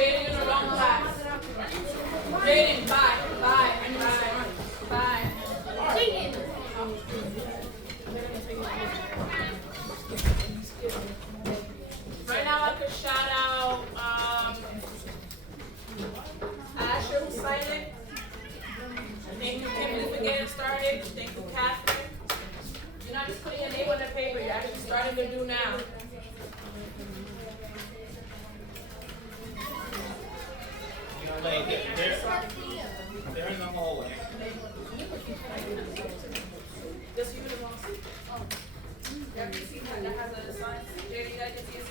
Jaden in the wrong class. Jaden, bye. Right now I could shout out Asher who's silent. Thank you, Kimberly, for getting started. Thank you, Catherine. You're not just putting your name on the paper, you're actually starting to do now. Like, they're in the hallway. Just you and Mossy. Every seat that has a sign. Jerry, you guys can see a seat.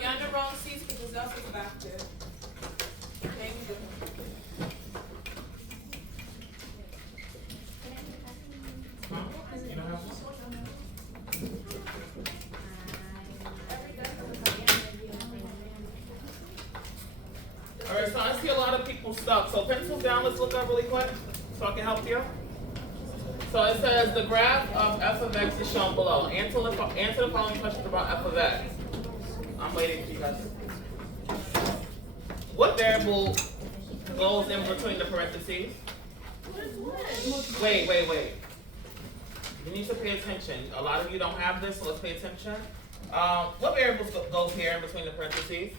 You're on the wrong seats because else is back there. Thank you. Alright, so I see a lot of people stuck. So pencils down, let's look up really quick so I can help you. So it says the graph of f of x is shown below. Answer the following questions about f of x. I'm waiting for you guys. What variable goes in between the parentheses? Wait. You need to pay attention. A lot of you don't have this, so let's pay attention. What variables goes here in between the parentheses?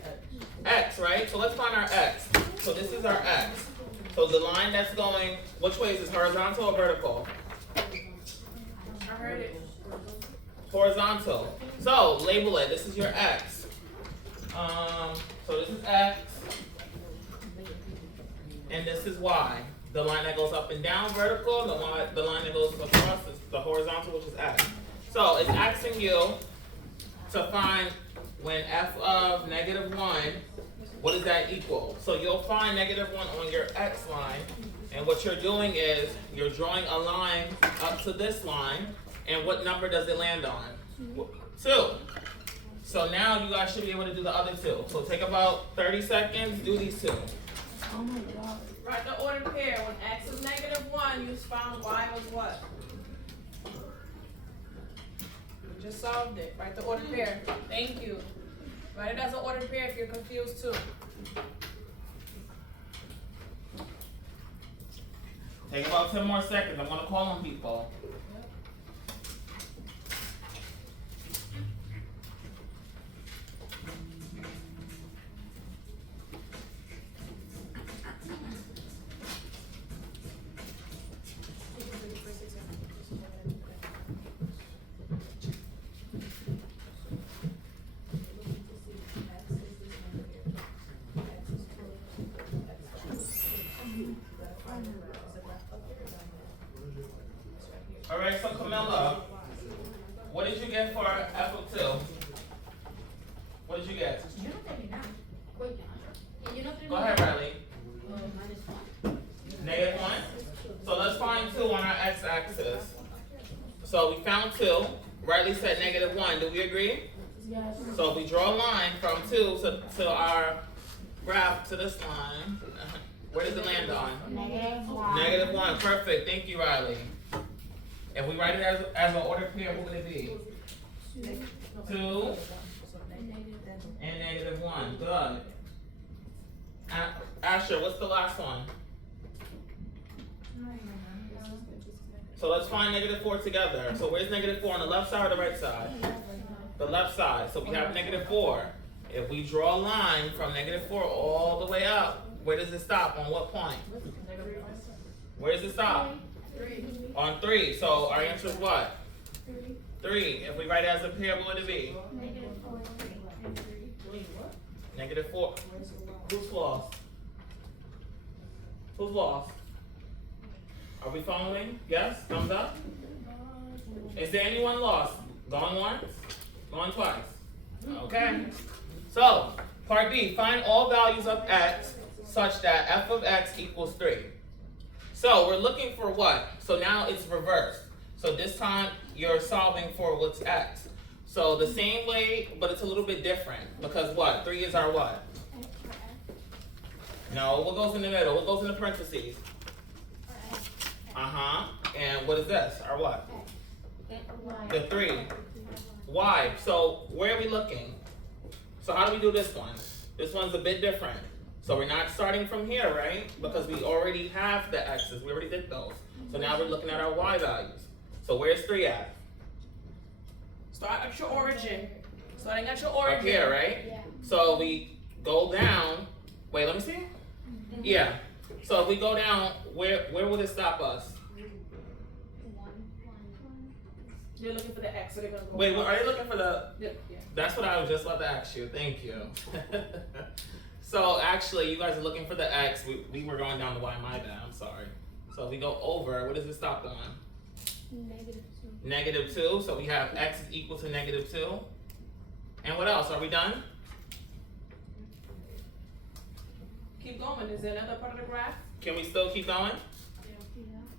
X, right? So let's find our x. So this is our x. So the line that's going, which way is this, horizontal or vertical? I heard it. Horizontal. So label it. This is your x. So this is x. And this is y. The line that goes up and down, vertical. The line that goes across is the horizontal, which is x. So it's asking you to find when f of -1, what does that equal? So you'll find -1 on your x line, and what you're doing is you're drawing a line up to this line, and what number does it land on? 2. So now you guys should be able to do the other 2. So take about 30 seconds, do these 2. Oh my god. Write the ordered pair. When x is -1, you found y was what? You just solved it. Write the ordered pair. Thank you. Write it as an ordered pair if you're confused too. Take about 10 more seconds. I'm gonna call on people. Alright, so Camilla, what did you get for f of 2? What did you get? Go ahead, Riley. -1. So let's find 2 on our x-axis. So we found 2. Riley said -1. Do we agree? Yes. So we draw a line from 2 to our graph to this line. Where does it land on? -1. -1. Perfect. Thank you, Riley. If we write it as an ordered pair, what would it be? 2 and -1. Good. Asher, what's the last one? So let's find -4 together. So where's -4 on the left side or the right side? The left side. So we have -4. If we draw a line from -4 all the way up, where does it stop? On what point? Where does it stop? 3. On 3. So our answer is what? 3. If we write it as a pair, what would it be? -4. Who's lost? Who's lost? Are we following? Yes? Thumbs up? Is there anyone lost? Going once? Going twice? Okay. So, part B, find all values of x such that f of x equals 3. So, we're looking for what? So now it's reversed. So this time, you're solving for what's x. So the same way, but it's a little bit different. Because what? 3 is our what? No, what goes in the middle? What goes in the parentheses? And what is this? Our what? The 3. Y. So where are we looking? So how do we do this one? This one's a bit different. So we're not starting from here, right? Because we already have the x's. We already did those. So now we're looking at our y values. So where's 3 at? Start at your origin. Starting at your Up origin. here, right? Yeah. So we go down. Wait, let me see. Yeah. So if we go down, where would it stop us? You're looking for the X, so they're gonna go. Wait, are you looking for the? Yeah. That's what I was just about to ask you. Thank you. So actually, you guys are looking for the x. We were going down the y. My bad. I'm sorry. So if we go over, what does it stop on? -2. So we have x is equal to -2. And what else? Are we done? Keep going. Is there another part of the graph? Can we still keep going?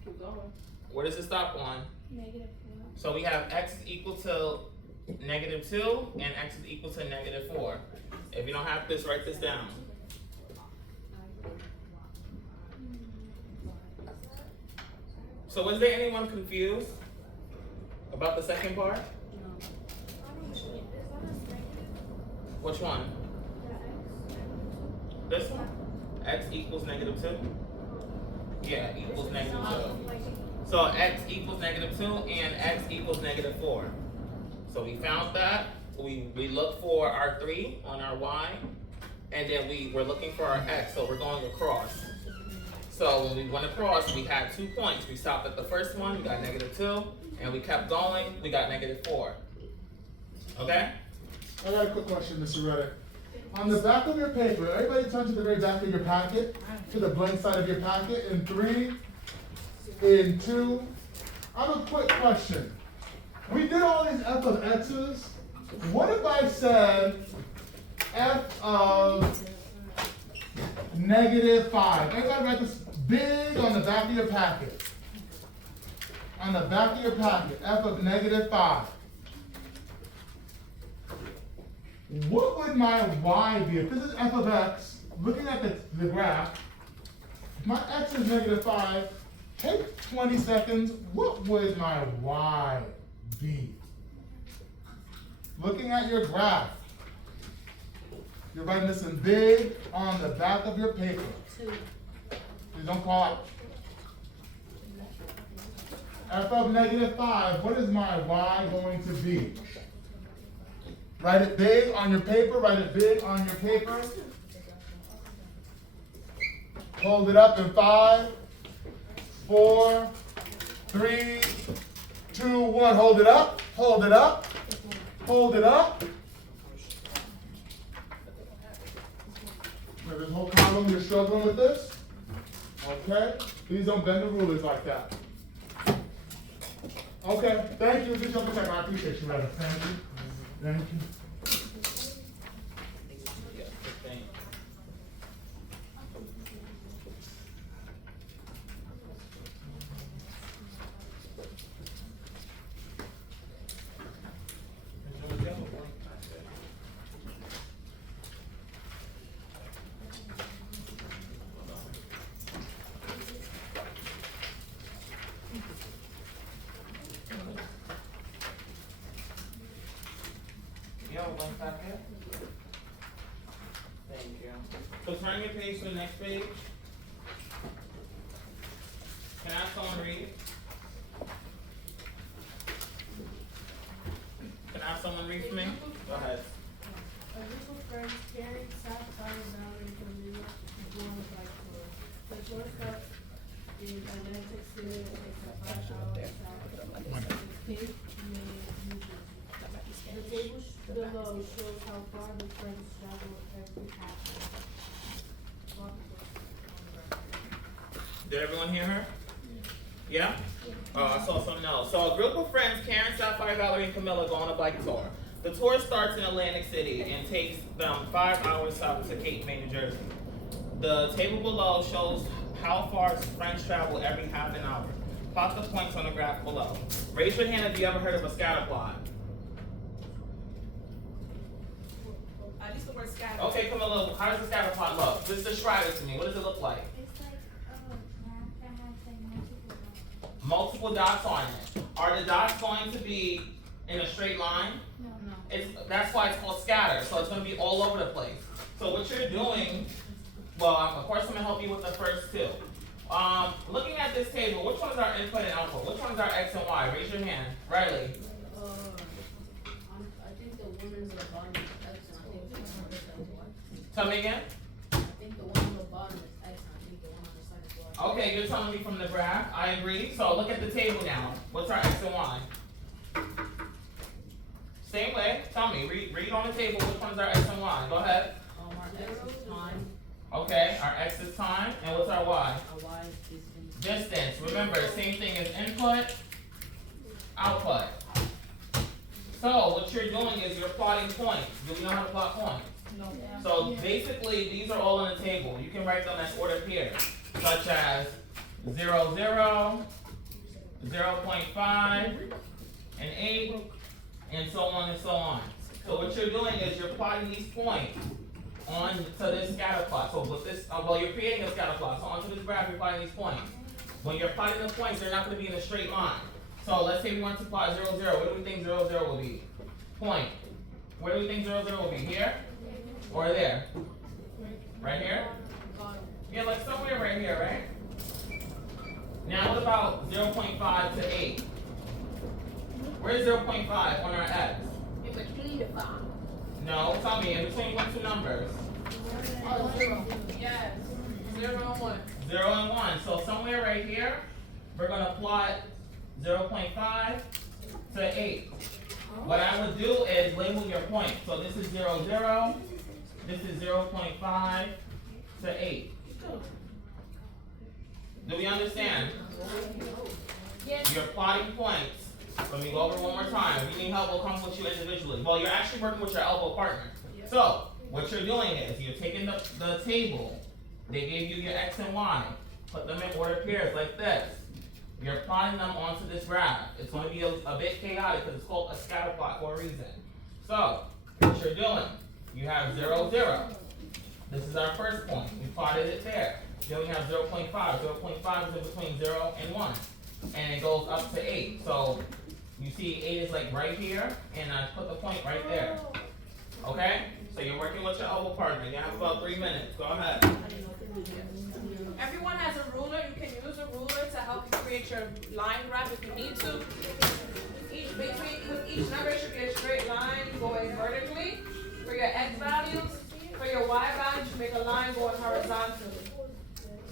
Keep going. Where does it stop on? -4. So we have x is equal to -2 and x is equal to -4. If you don't have this, write this down. So was there anyone confused about the second part? Which one? This one? X equals -2? Yeah, equals -2. So x equals -2 and x equals -4. So we found that. We look for our 3 on our y, and then we were looking for our x, so we're going across. So when we went across, we had 2 points. We stopped at the first one, we got -2, and we kept going, we got -4. Okay? I got a quick question, Mr. Reddick. On the back of your paper, everybody turn to the very back of your packet, to the blank side of your packet, in 3, in 2. I have a quick question. We did all these f of x's. What if I said f of -5? Everybody write this big on the back of your packet. On the back of your packet, f of -5. What would my y be? If this is f of x, looking at the graph, if my x is -5, take 20 seconds, what would my y be? Looking at your graph, you're writing this in big on the back of your paper. 2. Please don't call out. F of -5, what is my y going to be? Write it big on your paper, write it big on your paper. Hold it up in 5, 4, 3, 2, 1. Hold it up, hold it up, hold it up. Now this whole column, you're struggling with this? Okay? Please don't bend the rulers like that. Okay, thank you. Just double check. I appreciate you, Retta. Thank you. Thank you. Yeah, good thing. Yeah, one packet. Thank you. So turn your page to the next page. Can I have someone read? Can I have someone read for me? Go ahead. friends Karen, South Carolina, Valerie, Camila, going by tour. The tour starts in Atlantic City and takes a 5 hours south of Cape May, New Jersey. The table below shows how far the friends travel every half hour. Did everyone hear her? Yeah? Oh, I saw something else. So a group of friends, Karen, Sapphire, Valerie, and Camilla, go on a bike tour. The tour starts in Atlantic City and takes them 5 hours south to Cape May, New Jersey. The table below shows how far friends travel every half an hour. Plot the points on the graph below. Raise your hand if you ever heard of a scatter plot. At least the word scatter. Okay, Camilla, how does the scatter plot look? Just describe it to me. What does it look like? It's like map that has like Multiple multiple dots. dots on it. Are the dots going to be in a straight line? No. That's why it's called scatter. So it's going to be all over the place. So what you're doing, well, of course I'm going to help you with the first two. Looking at this table, which one's our input and output? Which one's our X and Y? Raise your hand. Riley. I think the one on the bottom is X, and I think the one on the side is Y. Tell me again. I think the one on the bottom is X, and I think the one on the side is Y. Okay, you're telling me from the graph. I agree. So look at the table now. What's our X and Y? Same way. Tell me. Read on the table which one's our X and Y. Go ahead. Our X is time, Okay, our X is time. And what's our Y? our Y is distance. Distance. Remember, same thing as input, output. So what you're doing is you're plotting points. Do we know how to plot points? No. So basically, these are all on the table. You can write them as ordered here, such as 0, 0, 0.5, and 8, and so on and so on. So what you're doing is you're plotting these points onto this scatter plot. So with this, well, you're creating a scatter plot. So onto this graph, you're plotting these points. When you're plotting the points, they're not going to be in a straight line. So let's say we want to plot 0, 0. Where do we think 0, 0 will be? Point. Where do we think 0, 0 will be? Here? Or there? Right here? Yeah, like somewhere right here, right? Now what about 0.5 to 8? Where's 0.5 on our X? In between the 5. No, tell me, in between what two numbers? Oh, 0. Yes. 0 and 1. 0 and 1. So somewhere right here, we're going to plot 0.5 to 8. What I would do is label your point. So this is 0, 0. This is 0.5 to 8. Do we understand? Yes. You're plotting points. Let me go over one more time. If you need help, we'll come with you individually. Well, you're actually working with your elbow partner. So, what you're doing is you're taking the table. They gave you your X and Y. Put them in order pairs like this. You're plotting them onto this graph. It's going to be a bit chaotic because it's called a scatter plot for a reason. So, what you're doing, you have 0, 0. This is our first point. We plotted it there. Then we have 0.5. 0.5 is in between 0 and 1. And it goes up to 8. So, you see 8 is like right here, and I put the point right there. Okay? So you're working with your elbow partner. You have about 3 minutes. Go ahead. Everyone has a ruler. You can use a ruler to help you create your line graph if you need to. With each number, it should be a straight line going vertically. For your X values, for your Y values, you make a line going horizontally.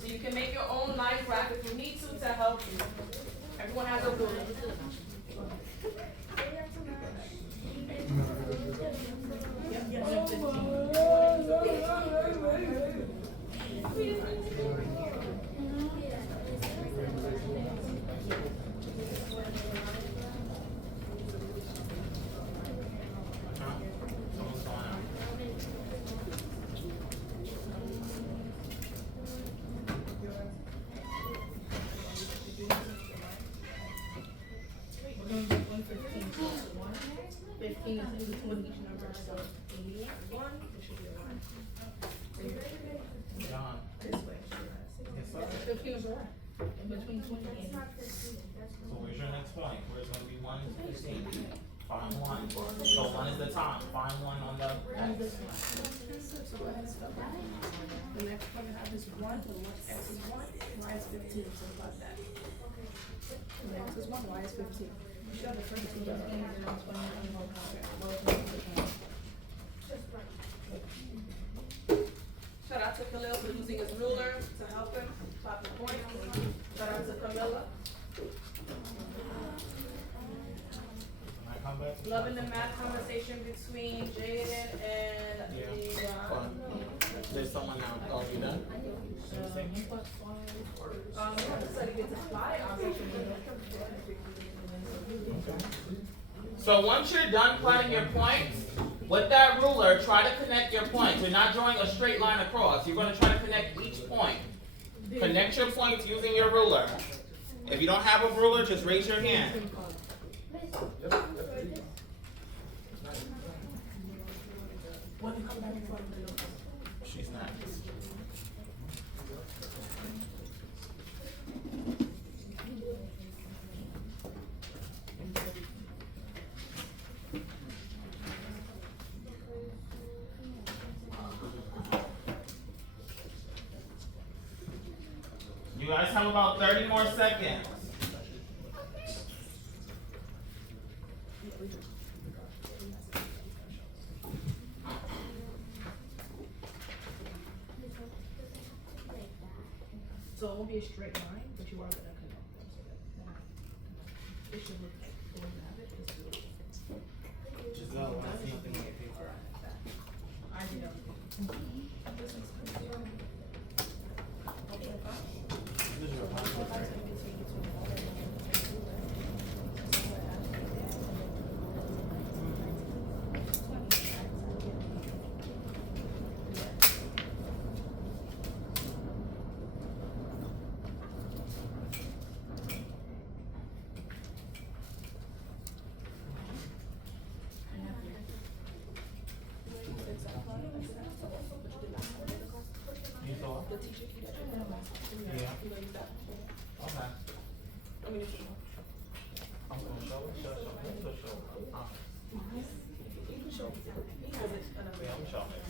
So you can make your own line graph if you need to help you. Everyone has a ruler. Someone's going out. We're going to do 115 plus 1. 15 is in between each number, so 81, it should be a 1. John. This way. Yes, sir. 15 is a 1. In between 20 and 80. So where's your next point? Where's going to be 1 to 15? Find 1. So 1 is the top. Find 1 on the X. So go ahead and stop. The next one I have is 1, X is 1, Y is 15, so about that. The X is 1, Y is 15. You got the first two, 15, 0, 20, 21, 22. using his ruler to help him plot the point. Shout out to Camilla. Loving the math conversation between Jaden and Fun. There's someone now. Oh, you done? we have to study with the fly So once you're done plotting your points, with that ruler, try to connect your points. You're not drawing a straight line across. You're going to try to connect each point. Connect your points using your ruler. If you don't have a ruler, just raise your hand. She's not. You guys have about 30 more seconds. So it won't be a straight line, but you are gonna connect them so that it should look like the way you have it. Giselle, I see nothing on your paper. I did everything. You saw? Yeah. Okay. I'm gonna show it. Show. Yeah, I'm showing it.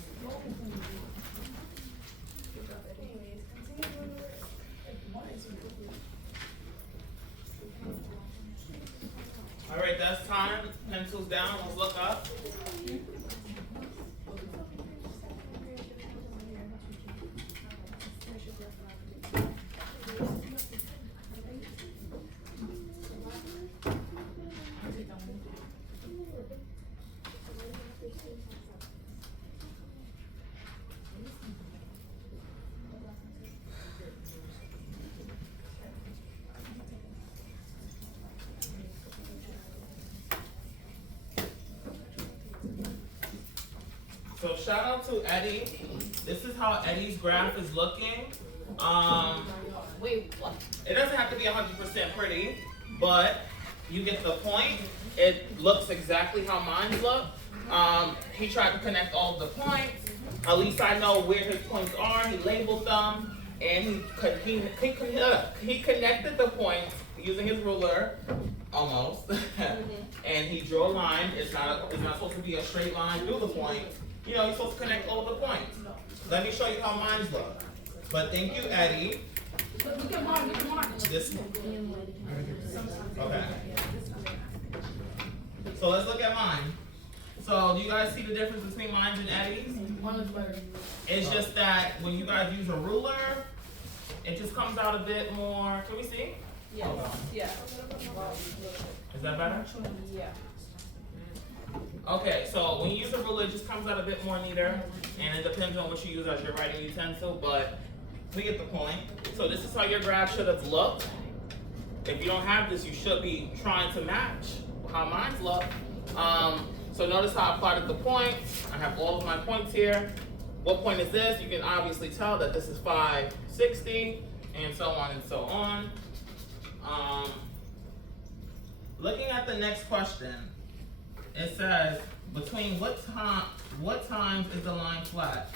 All right, that's time. Pencils down. Let's look up. So shout out to Eddie. This is how Eddie's graph is looking. Wait, what? It doesn't have to be 100% pretty, but you get the point. It looks exactly how mine look. He tried to connect all of the points. At least I know where his points are. He labeled them, and he connected the points using his ruler, almost. And he drew a line. It's not supposed to be a straight line through the point. You know, you're supposed to connect all the points. Let me show you how mine look. But thank you, Eddie. Look at mine, look at mine. This. Okay. So let's look at mine. So do you guys see the difference between mine and Eddie's? Mine looks better. It's just that when you guys use a ruler, it just comes out a bit more. Can we see? Yes. Yeah. Is that better? Yeah. Okay, so when you use a ruler, it just comes out a bit more neater, and it depends on what you use as your writing utensil, but we get the point. So this is how your graph should have looked. If you don't have this, you should be trying to match how mine's look. So notice how I plotted the points. I have all of my points here. What point is this? You can obviously tell that this is 560, and so on and so on. Looking at the next question, it says, between what times is the line flat?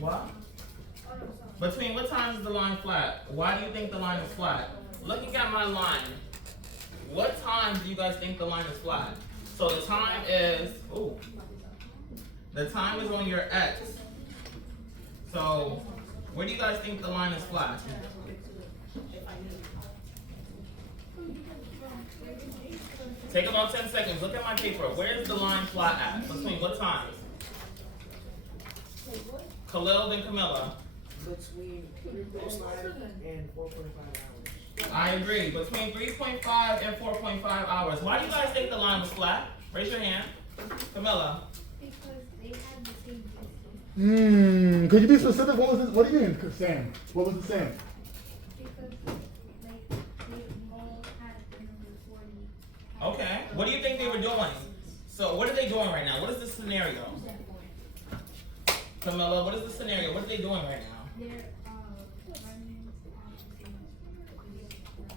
What? Between what times is the line flat? Why do you think the line is flat? Looking at my line, what time do you guys think the line is flat? So the time is, the time is on your X. So where do you guys think the line is flat? Take about 10 seconds. Look at my paper. Where is the line flat at? Between what times? Khalil, then Camilla. Between 3.5 and 4.5 hours. I agree. Between 3.5 and 4.5 hours. Why do you guys think the line was flat? Raise your hand. Camilla. Because they had the same distance. Could you be specific? What was it? What do you mean, Sam? What was it saying? Because like they all had the number 40. Okay. What do you think they were doing? So what are they doing right now? What is the scenario? Camilla, what is the scenario? What are they doing right now? They're running on the same distance.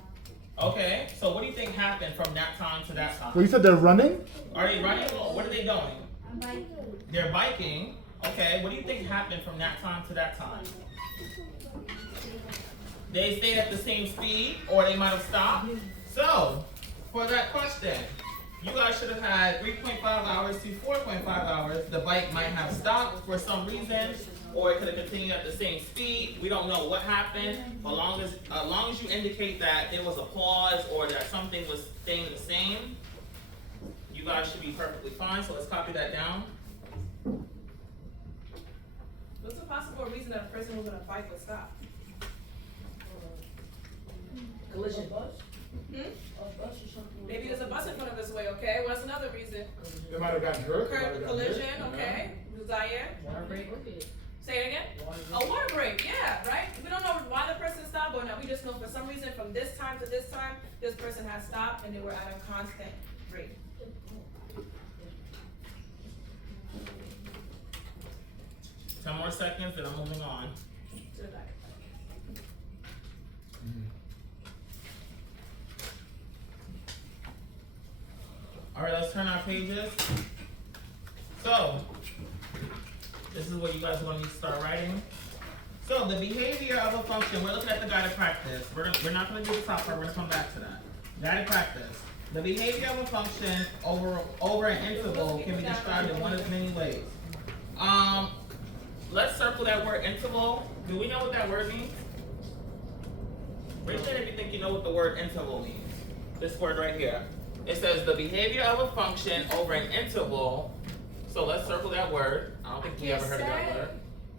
Okay. So what do you think happened from that time to that Well, you time? said they're running? Are they running or what are they doing? I'm biking. They're biking. Okay. What do you think happened from that time to that time? They stayed at the same speed or they might have stopped. So, for that question, you guys should have had 3.5 hours to 4.5 hours. The bike might have stopped for some reason, or it could have continued at the same speed. We don't know what happened. As long as you indicate that there was a pause or that something was staying the same, you guys should be perfectly fine. So let's copy that down. What's a possible reason that a person who's on a bike would stop? Collision. Maybe there's a bus in front of us way, okay? What's another reason? They might have gotten hurt. they might have Curb gotten hit. collision, okay? Zaire? Water break. Say it again? A water break, yeah, right? We don't know why the person stopped or not. We just know for some reason from this time to this time, this person has stopped and they were at a constant rate. Ten more seconds, then I'm moving on. To the back. All right, let's turn our pages. So, this is what you guys want me to start writing. So, the behavior of a function, we're looking at the guided practice. We're not going to do the top part, we're going to come back to that. Guided practice. The behavior of a function over an interval can be described in one of many ways. Let's circle that word interval. Do we know what that word means? Raise your hand if you think you know what the word interval means. This word right here. It says the behavior of a function over an interval. So let's circle that word. I don't think we ever heard of that word.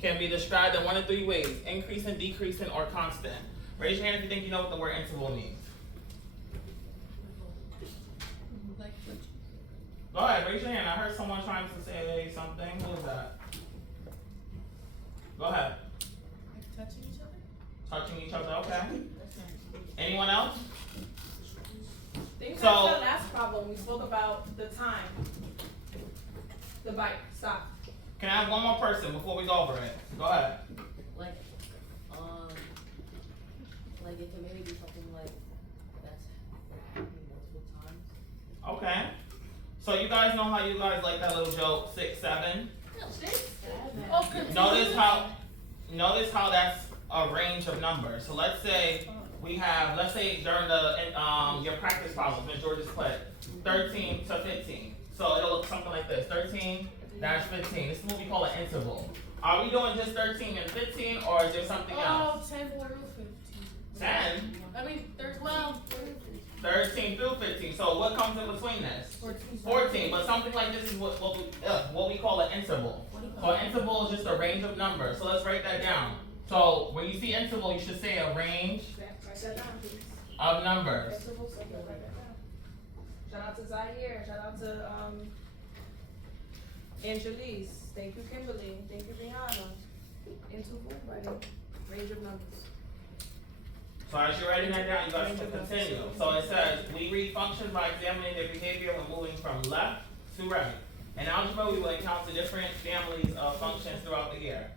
Can be described in one of three ways: increasing, decreasing, or constant. Raise your hand if you think you know what the word interval means. Go ahead, raise your hand. I heard someone trying to say something. Who was that? Go ahead. Touching each other? Touching each other, okay. Anyone else? Think So- back to the last problem, we spoke about the time. The bike, stop. Can I have one more person before we go over it? Go ahead. Like, like it can maybe be something like that's happening multiple times. Okay. So you guys know how you guys like that little joke, 6, 7? Notice how that's a range of numbers. So let's say we have, during the your practice problems, Ms. George's put 13 to 15. So it'll look something like this: 13 dash 15. This is what we call an interval. Are we doing just 13 and 15, or is there something else? 10 through 15. 10, I mean, 12. 13 through 15. So what comes in between this? 14. But something like this is what we call an interval. So an interval is just a range of numbers. So let's write that down. So when you see interval, you should say a range Write that down, please. of numbers. Interval, so write that down. Shout out to Zaire, shout out to Angelise, thank you Kimberly, thank you Brianna. Interval, writing, range of numbers. So as you're writing that down, you guys can continue. So it says, we read functions by examining their behavior when moving from left to right. In algebra, we will encounter different families of functions throughout the year.